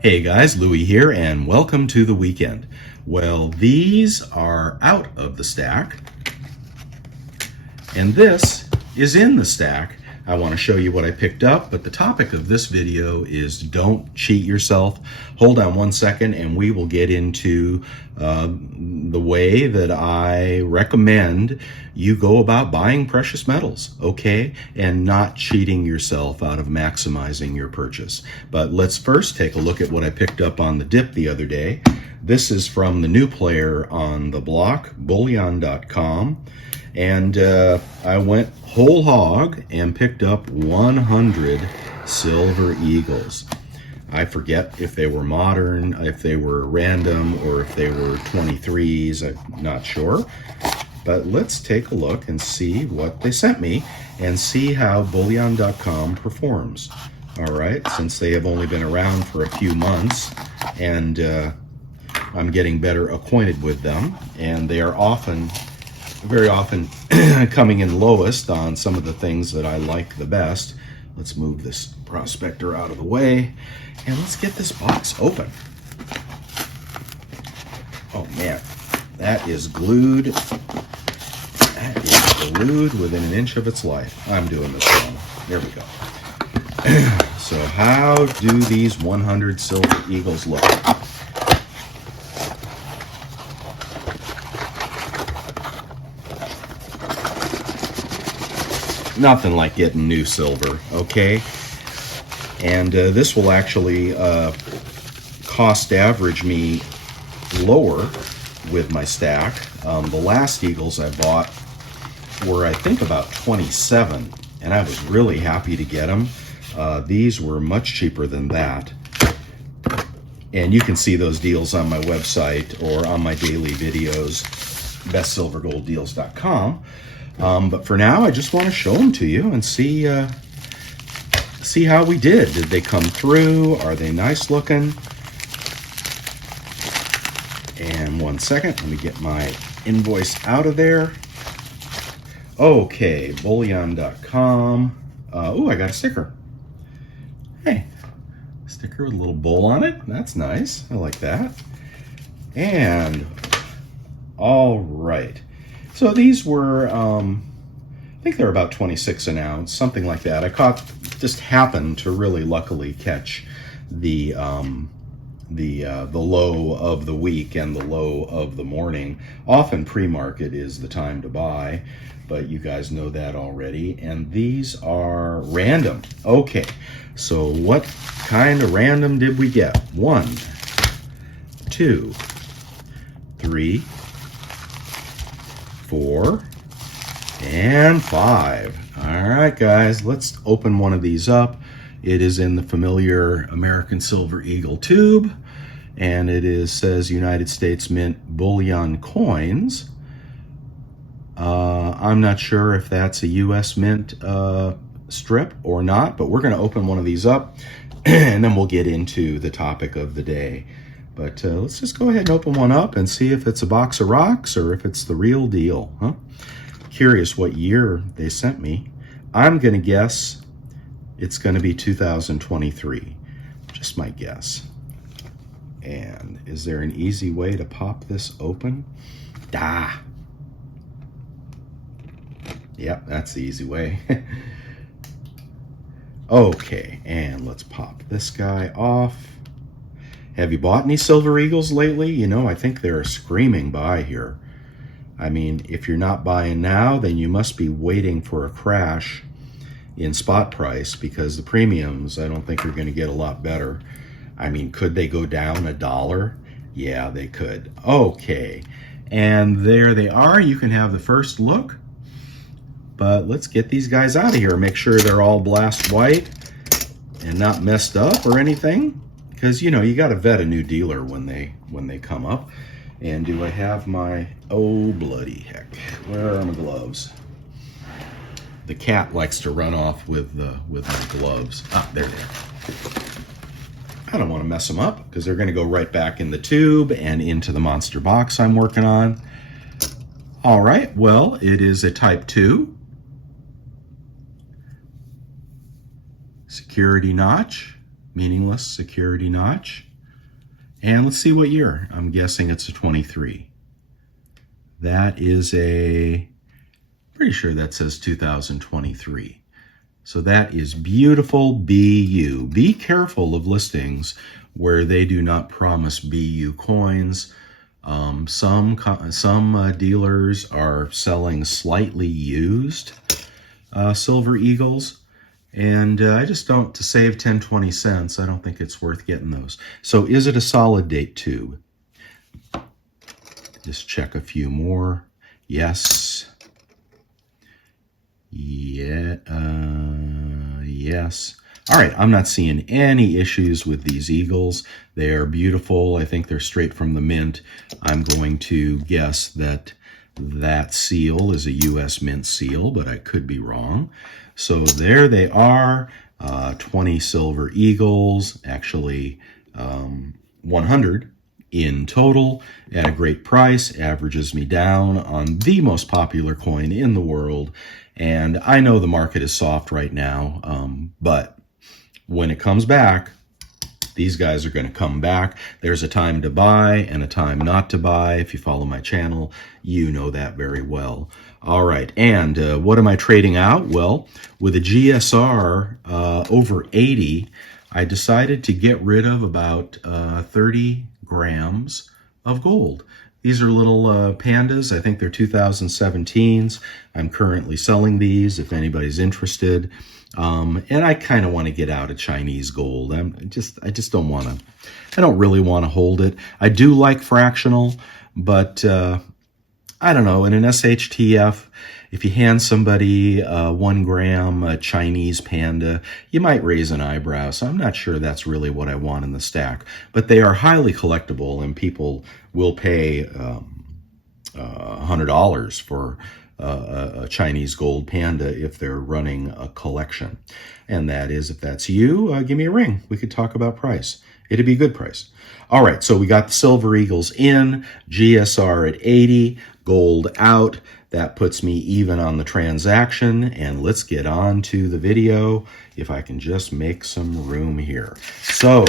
Hey guys, Louie here, and welcome to the weekend. Well, these are out of the stack, and this is in the stack. I want to show you what I picked up, but the topic of this video is don't cheat yourself. Hold on one second, and we will get into the way that I recommend you go about buying precious metals, okay? And not cheating yourself out of maximizing your purchase. But let's first take a look at what I picked up on the dip the other day. This is from the new player on the block, bullion.com. And I went whole hog and picked up 100 Silver Eagles. I forget if they were modern, if they were random, or if they were 23s. I'm not sure. But let's take a look and see what they sent me and see how bullion.com performs. All right, since they have only been around for a few months and I'm getting better acquainted with them, and they are very often coming in lowest on some of the things that I like the best. Let's move this prospector out of the way and let's get this box open. Oh man, that is glued. That is glued within an inch of its life. I'm doing this wrong. There we go. So how do these 100 Silver Eagles look? Nothing like getting new silver, okay? And this will actually cost average me lower with my stack. The last Eagles I bought were, I think, about 27, and I was really happy to get them. These were much cheaper than that. And you can see those deals on my website or on my daily videos, bestsilvergolddeals.com. But for now, I just want to show them to you and see how we did. Did they come through? Are they nice looking? And one second, let me get my invoice out of there. Okay, bullion.com. Oh, I got a sticker. Hey, sticker with a little bowl on it. That's nice. I like that. And all right. So these were, I think they're about 26 an ounce, something like that. I just happened to really luckily catch the low of the week and the low of the morning. Often pre-market is the time to buy, but you guys know that already. And these are random. Okay, so what kind of random did we get? 1, 2, 3, 4, and 5. All right, guys, let's open one of these up. It is in the familiar American Silver Eagle tube, and it says United States Mint Bullion Coins. I'm not sure if that's a U.S. Mint strip or not, but we're going to open one of these up, and then we'll get into the topic of the day. But let's just go ahead and open one up and see if it's a box of rocks or if it's the real deal, huh? Curious what year they sent me. I'm going to guess it's going to be 2023. Just my guess. And is there an easy way to pop this open? Yep, that's the easy way. Okay, and let's pop this guy off. Have you bought any Silver Eagles lately? You know, I think they're a screaming buy here. I mean, if you're not buying now, then you must be waiting for a crash in spot price, because the premiums, I don't think are going to get a lot better. I mean, could they go down $1? Yeah, they could. Okay, and there they are. You can have the first look. But let's get these guys out of here. Make sure they're all blast white and not messed up or anything. Because, you know, you got to vet a new dealer when they come up. And do I have my, oh bloody heck, where are my gloves? The cat likes to run off with my gloves. Ah, there they are. I don't want to mess them up because they're going to go right back in the tube and into the monster box I'm working on. All right, well, it is a Type 2. Security notch, meaningless security notch. And let's see what year. I'm guessing it's a 23. That is pretty sure that says 2023. So that is beautiful BU. Be careful of listings where they do not promise BU coins. Some dealers are selling slightly used Silver Eagles. And I just don't, to save 10, 20 cents, I don't think it's worth getting those. So is it a solid date tube? Just check a few more. Yes. Yeah. Yes. All right. I'm not seeing any issues with these Eagles. They are beautiful. I think they're straight from the mint. I'm going to guess that that seal is a U.S. Mint seal, but I could be wrong. So there they are, 20 Silver Eagles, actually 100 in total at a great price, averages me down on the most popular coin in the world. And I know the market is soft right now, but when it comes back, these guys are going to come back. There's a time to buy and a time not to buy. If you follow my channel, you know that very well. All right, and what am I trading out? Well, with a GSR over 80, I decided to get rid of about 30 grams of gold. These are little pandas. I think they're 2017s. I'm currently selling these if anybody's interested. And I kind of want to get out of Chinese gold. I just don't want to, I don't really want to hold it. I do like fractional, but I don't know, in an SHTF, if you hand somebody 1 gram Chinese panda, you might raise an eyebrow. So I'm not sure that's really what I want in the stack. But they are highly collectible, and people will pay $100 for a Chinese gold panda if they're running a collection. And that is, if that's you, give me a ring. We could talk about price. It'd be a good price. All right, so we got the Silver Eagles in, GSR at 80, gold out. That puts me even on the transaction, and let's get on to the video if I can just make some room here. So,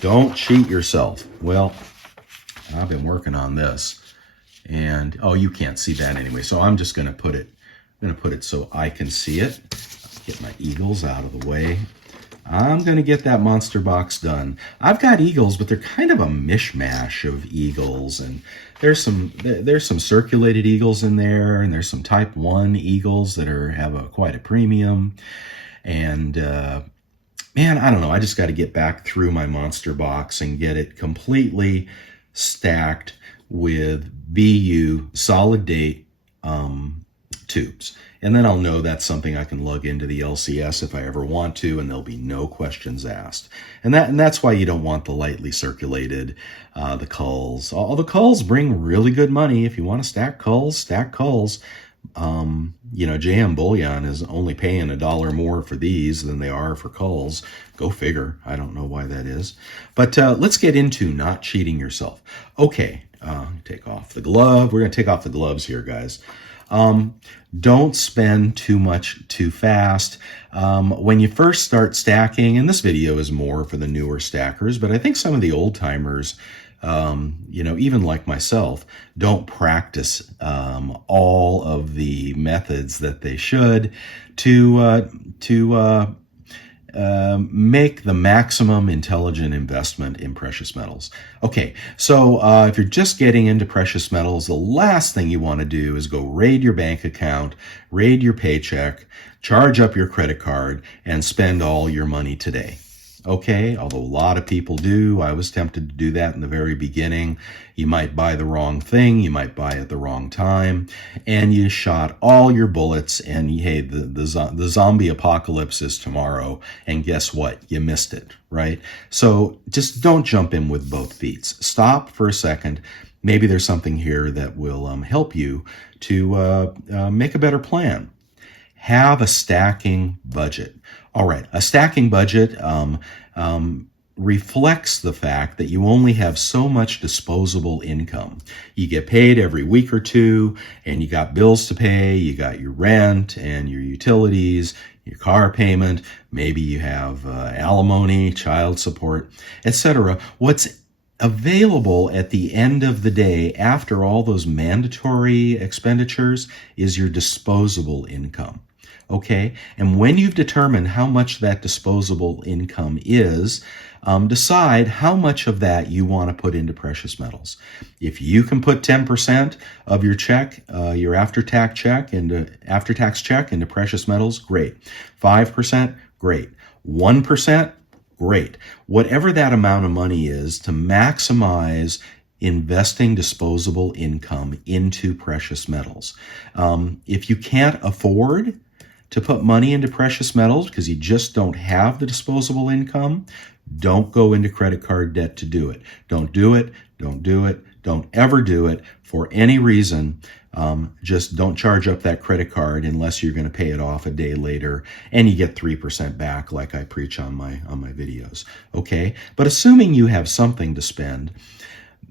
don't cheat yourself. Well, I've been working on this, and oh, you can't see that anyway, so I'm just gonna put it so I can see it. Get my Eagles out of the way. I'm going to get that monster box done. I've got Eagles, but they're kind of a mishmash of Eagles, and there's some circulated Eagles in there, and there's some Type 1 Eagles that have quite a premium. And man, I don't know. I just got to get back through my monster box and get it completely stacked with BU solid date tubes. And then I'll know that's something I can lug into the LCS if I ever want to, and there'll be no questions asked. And that's why you don't want the lightly circulated, the culls. All the culls bring really good money. If you want to stack culls, stack culls. You know, JM Bullion is only paying $1 more for these than they are for culls. Go figure. I don't know why that is. But let's get into not cheating yourself. Okay, take off the glove. We're going to take off the gloves here, guys. Don't spend too much too fast. When you first start stacking, and this video is more for the newer stackers, but I think some of the old timers, you know, even like myself, don't practice all of the methods that they should to make the maximum intelligent investment in precious metals. Okay, so if you're just getting into precious metals, the last thing you want to do is go raid your bank account, raid your paycheck, charge up your credit card, and spend all your money today. Okay, although a lot of people do. I was tempted to do that in the very beginning. You might buy the wrong thing, you might buy at the wrong time, and you shot all your bullets, and hey, the zombie apocalypse is tomorrow, and guess what? You missed it, right? So just don't jump in with both feet. Stop for a second. Maybe there's something here that will help you to make a better plan. Have a stacking budget. All right, a stacking budget reflects the fact that you only have so much disposable income. You get paid every week or two, and you got bills to pay, you got your rent and your utilities, your car payment, maybe you have alimony, child support, etc. What's Available at the end of the day, after all those mandatory expenditures, is your disposable income. Okay? And when you've determined how much that disposable income is, decide how much of that you want to put into precious metals. If you can put 10% of your check, your after-tax check into precious metals, great. 5%, great. 1%, great. Whatever that amount of money is, to maximize investing disposable income into precious metals. If you can't afford to put money into precious metals because you just don't have the disposable income, don't go into credit card debt to do it. Don't do it. Don't do it. Don't ever do it for any reason. Just don't charge up that credit card unless you're going to pay it off a day later, and you get 3% back, like I preach on my videos. Okay, but assuming you have something to spend,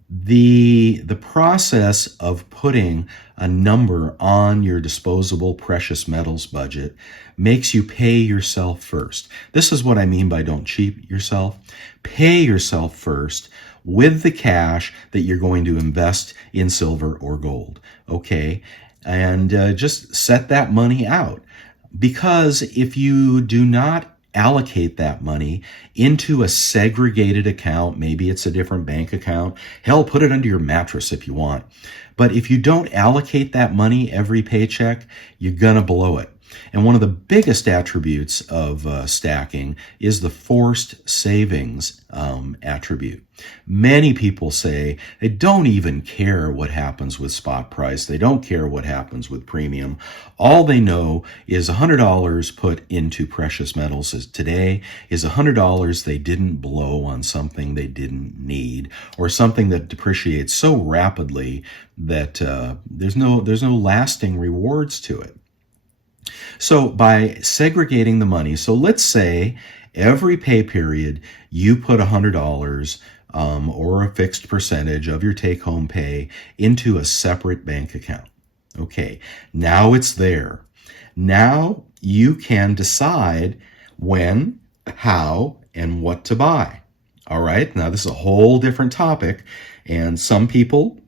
the process of putting a number on your disposable precious metals budget makes you pay yourself first. This is what I mean by don't cheat yourself. Pay yourself first with the cash that you're going to invest in silver or gold. Okay, and just set that money out, because if you do not allocate that money into a segregated account, maybe it's a different bank account, hell, put it under your mattress if you want, but if you don't allocate that money every paycheck, you're gonna blow it. And one of the biggest attributes of stacking is the forced savings attribute. Many people say they don't even care what happens with spot price. They don't care what happens with premium. All they know is $100 put into precious metals today is $100 they didn't blow on something they didn't need, or something that depreciates so rapidly that there's no lasting rewards to it. So by segregating the money, so let's say every pay period you put $100 or a fixed percentage of your take-home pay into a separate bank account. Okay, now it's there. Now you can decide when, how, and what to buy. All right, now this is a whole different topic, and some people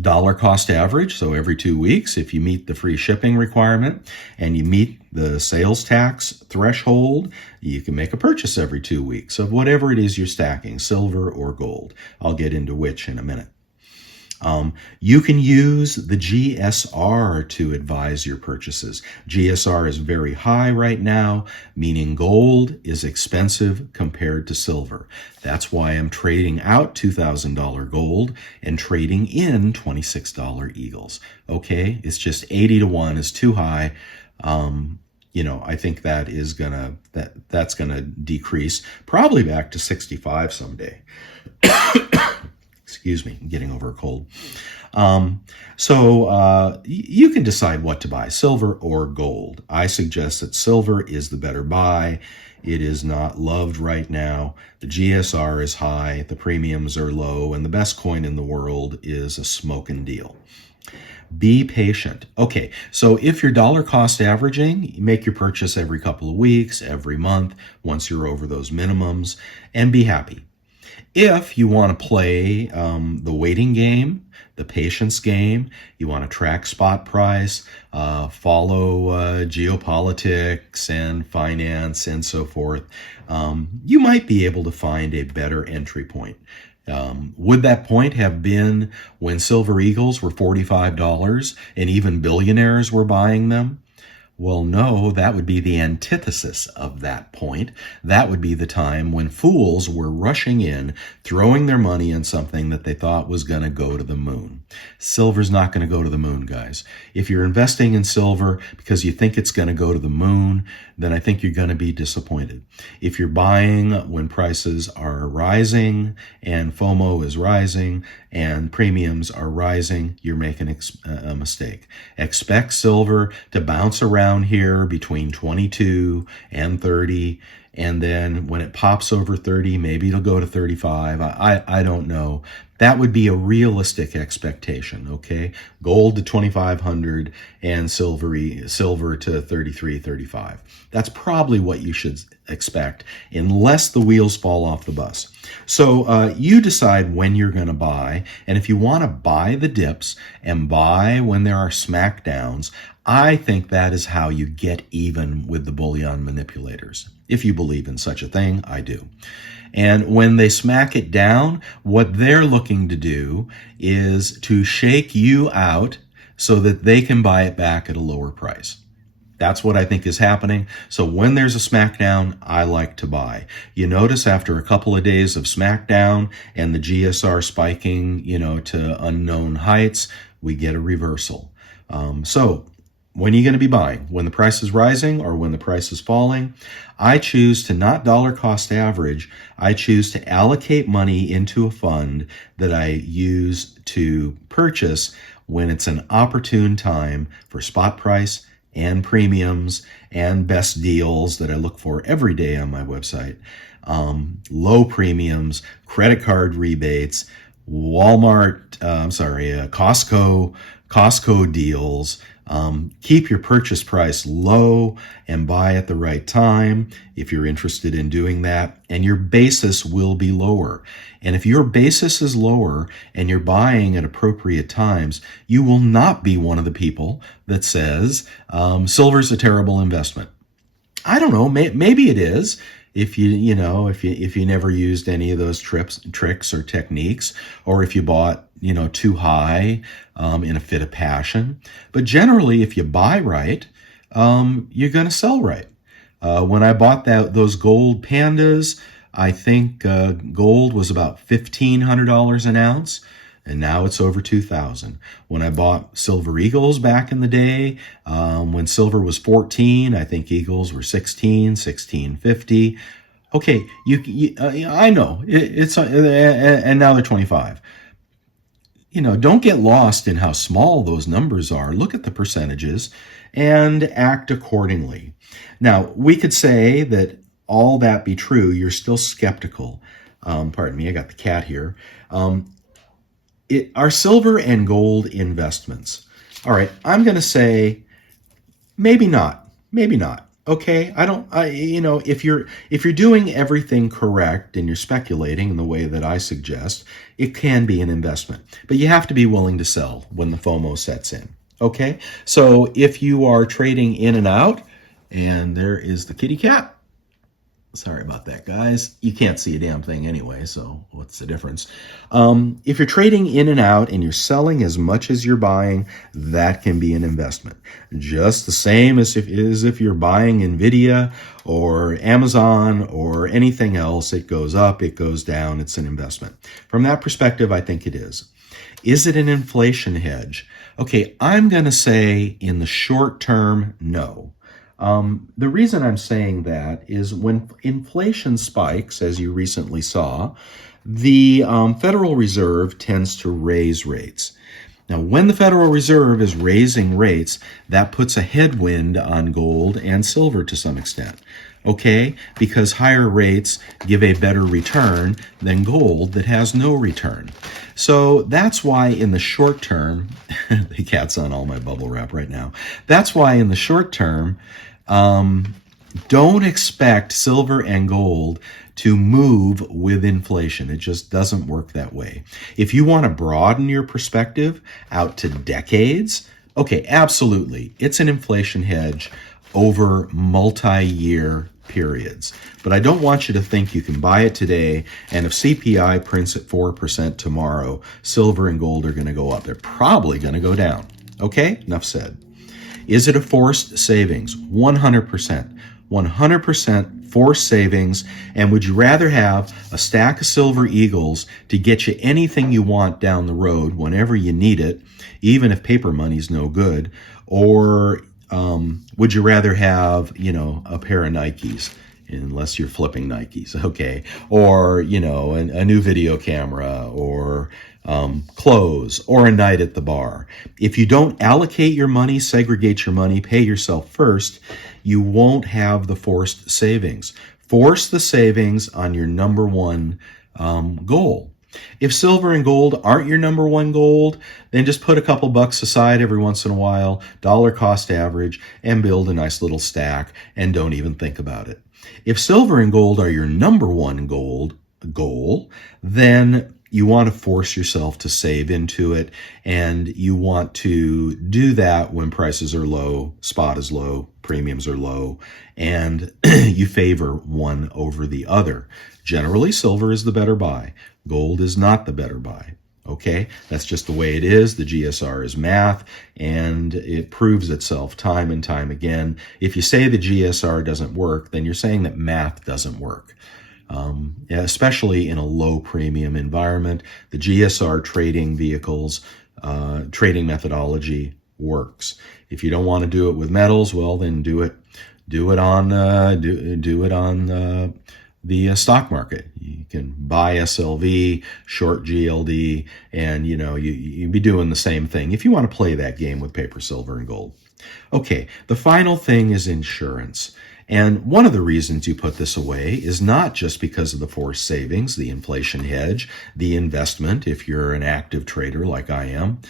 dollar cost average, so every 2 weeks, if you meet the free shipping requirement and you meet the sales tax threshold, you can make a purchase every 2 weeks of whatever it is you're stacking, silver or gold. I'll get into which in a minute. You can use the GSR to advise your purchases. GSR is very high right now, meaning gold is expensive compared to silver. That's why I'm trading out $2,000 gold and trading in $26 Eagles. Okay, it's just 80 to 1 is too high. I think that is that's gonna decrease probably back to 65 someday. Excuse me, I'm getting over a cold. You can decide what to buy, silver or gold. I suggest that silver is the better buy. It is not loved right now. The GSR is high, the premiums are low, and the best coin in the world is a smoking deal. Be patient. Okay, so if you're dollar cost averaging, you make your purchase every couple of weeks, every month, once you're over those minimums, and be happy. If you want to play the waiting game, the patience game, you want to track spot price, follow geopolitics and finance and so forth, you might be able to find a better entry point. Would that point have been when Silver Eagles were $45 and even billionaires were buying them? Well, no, that would be the antithesis of that point. That would be the time when fools were rushing in, throwing their money in something that they thought was going to go to the moon. Silver's not going to go to the moon, guys. If you're investing in silver because you think it's going to go to the moon, then I think you're going to be disappointed. If you're buying when prices are rising and FOMO is rising and premiums are rising, you're making a mistake. Expect silver to bounce around here between 22 and 30 and then when it pops over 30, maybe it'll go to 35. I don't know. That would be a realistic expectation, okay? Gold to 2,500 and silver to 33, 35. That's probably what you should expect, unless the wheels fall off the bus. So you decide when you're going to buy, and if you want to buy the dips and buy when there are smackdowns, I think that is how you get even with the bullion manipulators. If you believe in such a thing, I do. And when they smack it down, what they're looking to do is to shake you out so that they can buy it back at a lower price. That's what I think is happening. So when there's a smackdown, I like to buy. You notice after a couple of days of smackdown and the GSR spiking, to unknown heights, we get a reversal. So when are you going to be buying? When the price is rising or when the price is falling? I choose to not dollar cost average. I choose to allocate money into a fund that I use to purchase when it's an opportune time for spot price and premiums and best deals that I look for every day on my website. Low premiums, credit card rebates, Costco deals. Keep your purchase price low and buy at the right time if you're interested in doing that, and your basis will be lower. And if your basis is lower and you're buying at appropriate times, you will not be one of the people that says silver's a terrible investment. I don't know, maybe it is. If you never used any of those tricks or techniques, or if you bought too high in a fit of passion. But generally, if you buy right, you're going to sell right. When I bought those gold pandas, I think gold was about $1,500 an ounce, and now it's over $2,000. When I bought silver eagles back in the day, when silver was 14, I think eagles were 16, 16.50. Okay, I know it's and now they're 25. Don't get lost in how small those numbers are. Look at the percentages and act accordingly. Now, we could say that all that be true, you're still skeptical. Pardon me, I got the cat here. Are silver and gold investments? All right, I'm going to say maybe not. Maybe not. Okay, if you're doing everything correct and you're speculating in the way that I suggest, it can be an investment. But you have to be willing to sell when the FOMO sets in. Okay, so if you are trading in and out, and there is the kitty cat. Sorry about that, guys. You can't see a damn thing anyway, so what's the difference? If you're trading in and out and you're selling as much as you're buying, that can be an investment. Just the same as if you're buying NVIDIA or Amazon or anything else. It goes up, it goes down, it's an investment. From that perspective, I think it is. Is it an inflation hedge? Okay, I'm going to say in the short term, no. The reason I'm saying that is when inflation spikes, as you recently saw, the Federal Reserve tends to raise rates. Now, when the Federal Reserve is raising rates, that puts a headwind on gold and silver to some extent. Okay? Because higher rates give a better return than gold that has no return. So that's why in the short term, the cat's on all my bubble wrap right now. That's why in the short term, don't expect silver and gold to move with inflation. It just doesn't work that way. If you want to broaden your perspective out to decades, okay, absolutely. It's an inflation hedge over multi-year periods. But I don't want you to think you can buy it today, and if CPI prints at 4% tomorrow, silver and gold are going to go up. They're probably going to go down. Okay, enough said. Is it a forced savings? 100%. 100% forced savings. And would you rather have a stack of silver eagles to get you anything you want down the road whenever you need it, even if paper money's no good? Or would you rather have, a pair of Nikes? Unless you're flipping Nikes, okay? Or, a new video camera, or clothes, or a night at the bar. If you don't allocate your money, segregate your money, pay yourself first, you won't have the forced savings. Force the savings on your number one goal. If silver and gold aren't your number one goal, then just put a couple bucks aside every once in a while, dollar cost average, and build a nice little stack, and don't even think about it. If silver and gold are your number one goal, then you want to force yourself to save into it, and you want to do that when prices are low, spot is low, premiums are low, and you favor one over the other. Generally, silver is the better buy. Gold is not the better buy. Okay, that's just the way it is. The GSR is math, and it proves itself time and time again. If you say the GSR doesn't work, then you're saying that math doesn't work. Especially in a low premium environment, the GSR trading vehicles, trading methodology works. If you don't want to do it with metals, well, then do it on the stock market. You can buy SLV, short GLD, and you'd be doing the same thing if you want to play that game with paper, silver, and gold. Okay, the final thing is insurance. And one of the reasons you put this away is not just because of the forced savings, the inflation hedge, the investment, if you're an active trader like I am.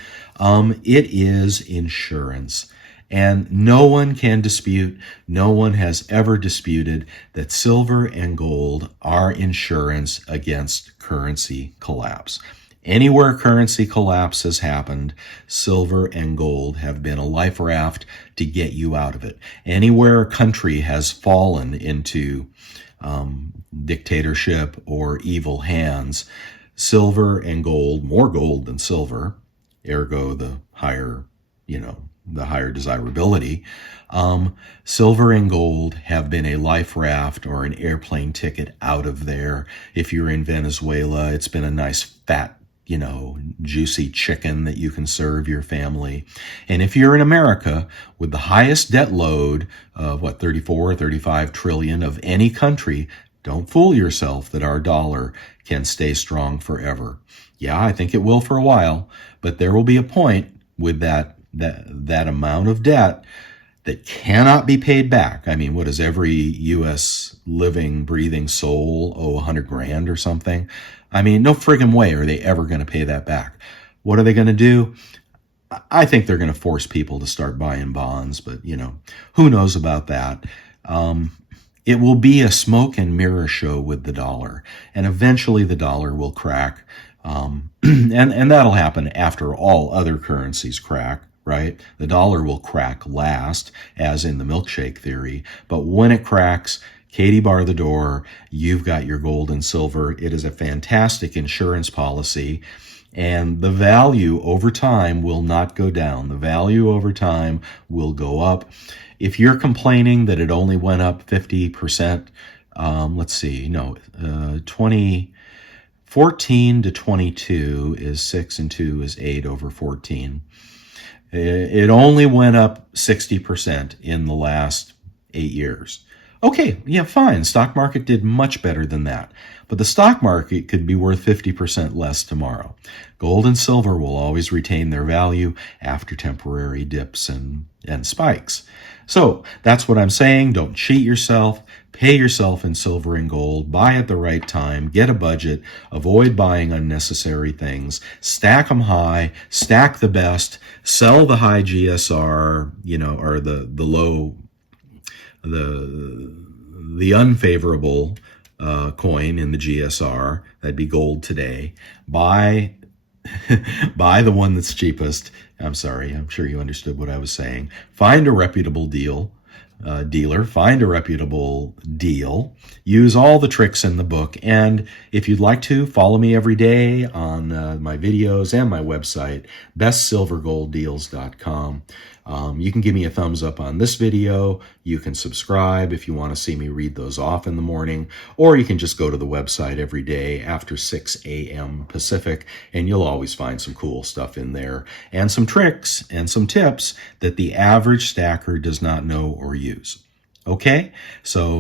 It is insurance. And no one can dispute, no one has ever disputed that silver and gold are insurance against currency collapse. Anywhere currency collapse has happened, silver and gold have been a life raft to get you out of it. Anywhere a country has fallen into dictatorship or evil hands, silver and gold, more gold than silver, ergo the higher desirability, silver and gold have been a life raft or an airplane ticket out of there. If you're in Venezuela, it's been a nice fat juicy chicken that you can serve your family. And if you're in America with the highest debt load of 34 or 35 trillion of any country, don't fool yourself that our dollar can stay strong forever. Yeah, I think it will for a while, but there will be a point with that amount of debt that cannot be paid back. I mean, what does every U.S. living, breathing soul owe $100,000 or something? I mean, no friggin' way are they ever going to pay that back. What are they going to do? I think they're going to force people to start buying bonds, but who knows about that? It will be a smoke and mirror show with the dollar, and eventually the dollar will crack, and that'll happen after all other currencies crack. Right? The dollar will crack last, as in the milkshake theory. But when it cracks, Katie bar the door, you've got your gold and silver. It is a fantastic insurance policy, and the value over time will not go down. The value over time will go up. If you're complaining that it only went up 50%, 14 to 22 is 6 and 2 is 8 over 14. It only went up 60% in the last 8 years. Okay, yeah, fine. Stock market did much better than that. But the stock market could be worth 50% less tomorrow. Gold and silver will always retain their value after temporary dips and spikes. So that's what I'm saying. Don't cheat yourself. Pay yourself in silver and gold. Buy at the right time. Get a budget. Avoid buying unnecessary things. Stack them high. Stack the best. Sell the high GSR, or the low, the unfavorable coin in the GSR. That'd be gold today. Buy the one that's cheapest. I'm sorry. I'm sure you understood what I was saying. Find a reputable dealer. Find a reputable deal. Use all the tricks in the book. And if you'd like to, follow me every day on my videos and my website, bestsilvergolddeals.com. You can give me a thumbs up on this video. You can subscribe if you want to see me read those off in the morning, or you can just go to the website every day after 6 a.m. Pacific, and you'll always find some cool stuff in there and some tricks and some tips that the average stacker does not know or use. Okay? So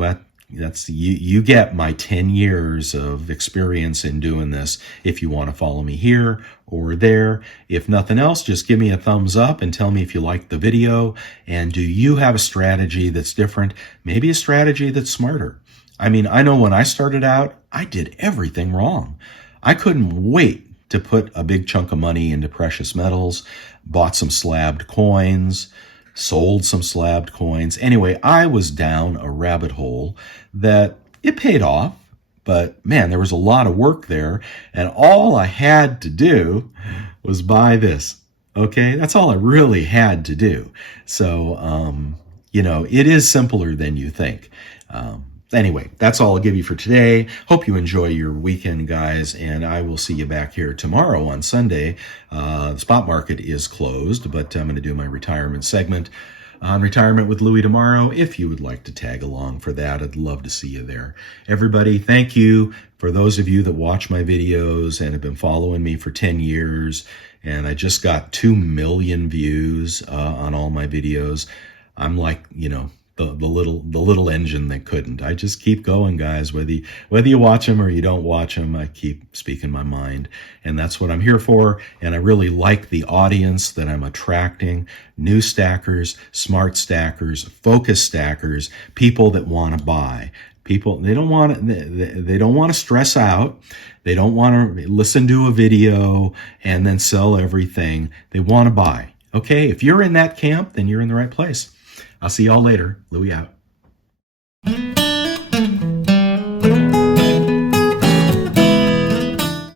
that's you get my 10 years of experience in doing this if you want to follow me here or there. If nothing else, just give me a thumbs up and tell me if you liked the video. And do you have a strategy that's different? Maybe a strategy that's smarter. I mean, I know when I started out, I did everything wrong. I couldn't wait to put a big chunk of money into precious metals, bought some slabbed coins, sold some slabbed coins. Anyway, I was down a rabbit hole that it paid off, but man, there was a lot of work there, and all I had to do was buy this. Okay, that's all I really had to do. So, it is simpler than you think. Anyway, that's all I'll give you for today. Hope you enjoy your weekend, guys, and I will see you back here tomorrow on Sunday. The spot market is closed, but I'm going to do my retirement segment on Retirement with Louie tomorrow. If you would like to tag along for that, I'd love to see you there. Everybody, thank you for those of you that watch my videos and have been following me for 10 years. And I just got 2 million views on all my videos. I'm like, the little engine that couldn't. I just keep going, guys. Whether you watch them or you don't watch them, I keep speaking my mind, and that's what I'm here for. And I really like the audience that I'm attracting: new stackers, smart stackers, focused stackers, people that want to buy. People, they don't want to stress out. They don't want to listen to a video and then sell everything. They want to buy. Okay, if you're in that camp, then you're in the right place. I'll see y'all later. Louie out.